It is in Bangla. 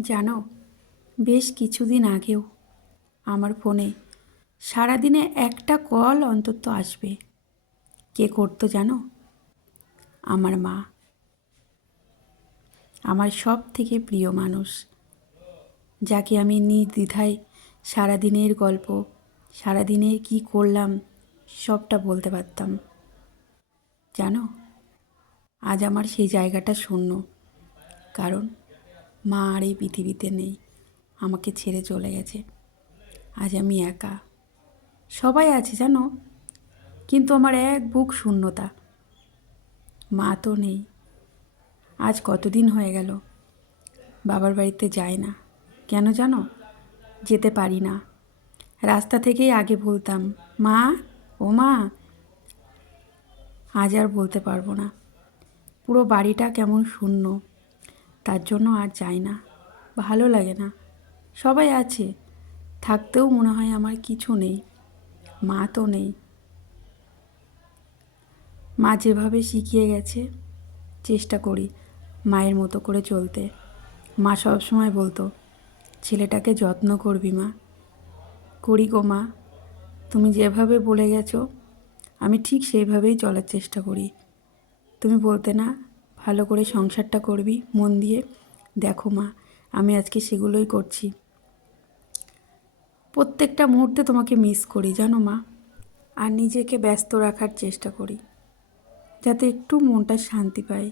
জানো, বেশ কিছুদিন আগেও আমার ফোনে সারাদিনে একটা কল অন্তত আসবে। কে করতো জানো? আমার মা। আমার সব থেকে প্রিয় মানুষ, যাকে আমি নির্দ্বিধায় সারাদিনের গল্প, সারাদিনের কী করলাম সবটা বলতে পারতাম। জানো, আজ আমার সেই জায়গাটা শূন্য, কারণ মা আর এই পৃথিবীতে নেই, আমাকে ছেড়ে চলে গেছে। আজ আমি একা। সবাই আছে জানো, কিন্তু আমার এক বুক শূন্যতা। মা তো নেই। আজ কতদিন হয়ে গেল বাবার বাড়িতে যাই না। কেন জানো? যেতে পারি না। রাস্তা থেকেই আগে বলতাম, মা, ও মা। আজ আর বলতে পারবো না। পুরো বাড়িটা কেমন শূন্য, তার জন্য আর যাই না। ভালো লাগে না। সবাই আছে, থাকতেও মনে হয় আমার কিছু নেই। মা তো নেই। মা যেভাবে শিখিয়ে গেছে, চেষ্টা করি মায়ের মতো করে চলতে। মা সবসময় বলতো, ছেলেটাকে যত্ন করবি মা। করি গো মা, তুমি যেভাবে বলে গেছো আমি ঠিক সেইভাবেই চলার চেষ্টা করি। তুমি বলতে না, ভালো করে সংসারটা করবি মন দিয়ে। দেখো মা, আমি আজকে সেগুলোই করছি। প্রত্যেকটা মুহূর্তে তোমাকে মিস করি জানো মা। আর নিজেকে ব্যস্ত রাখার চেষ্টা করি, যাতে একটু মনটা শান্তি পায়।